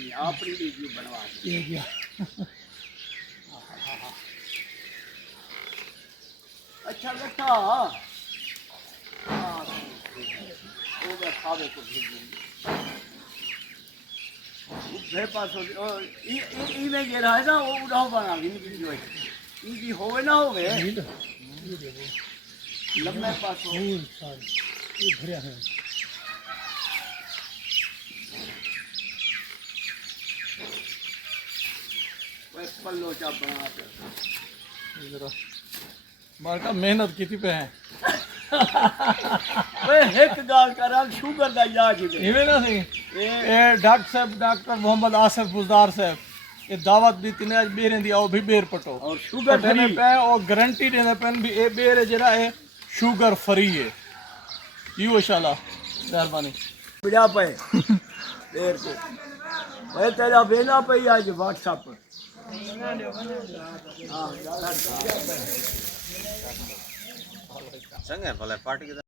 नहीं अपनी वीडियो बनवा दी। ये क्या अच्छा बेटा हाँ वो मैं खावे को भेज दूंगी मेरे पास ई में ये रहा है ना वो उड़ाओ बना दी वीडियो इनकी होवे ना होवे ये देखो लम्बे पास हो फूल सारे ये भरिया है पल्लो चा बना के जरा मार्का मेहनत की थी पे है ओए एक गाल करा शुगर दा इलाज है इवे ना सी ये डॉक्टर मोहम्मद आसिफ बुजदार साहब ये दावत दी तिने आज बेरे दी आओ भी बेर पटो और शुगर देने फ्री पे और गारंटी देने पे भी ये बेर जरा है शुगर फ्री है यू इंशाल्लाह मेहरबानी बिड़ा पे देर को ओए तेरा बेना पे आज व्हाट्सएप पर हां संगे भले पार्टी